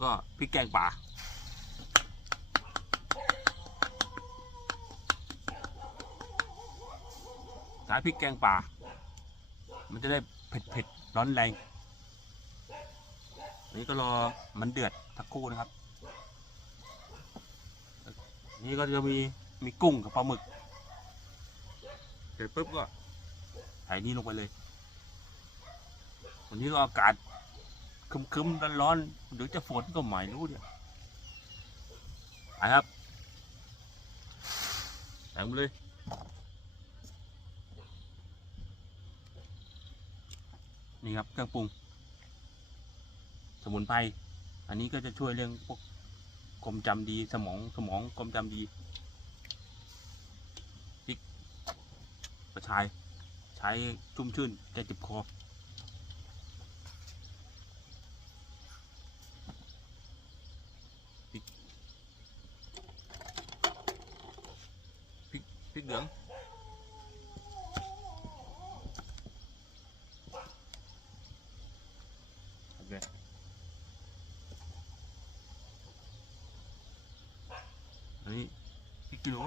ก็พริกแกงป่าใช้พริกแกงป่า มันจะได้เผ็ดเผ็ดร้อนแรงอันนี้ก็รอมันเดือดสักคู่นะครับ นี่ก็จะมีมีกุ้งกับปลาหมึกเสร็จปุ๊บก็ใส่นี่ลงไปเลย วันนี้ก็อากาศ คึมๆร้อนๆหรือจะฝนก็ไม่รู้เนี่ยไปครับใส่งไปเลยนี่ครับเครื่องปรุง สมุนไพรอันนี้ก็จะช่วยเรื่องพวกความจำดีสมองสมองความจำดีพริกกระชาย ใช้ชุ่มชื่นแก้เจ็บคอ พริกพริกเหลืองโอเคอันนี้พริกกิโล